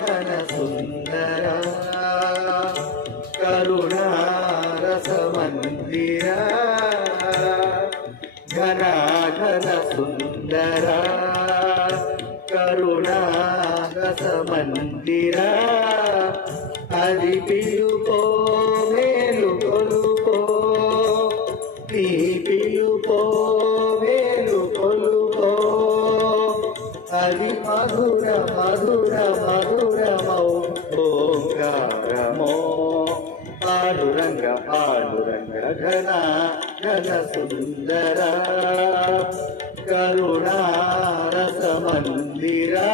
ఘన సుందర కరుణారస మందిర ఘన సుందర కరుణారస మందిర అది పిలుపో మేలు కొలుపో నీ పిలుపో మేలు కొలుపో అది మధుర మధుర మధురమౌ ఓంకారమో పాండురంగ పాండురంగ ఘన సుందర కరుణారస మందిరా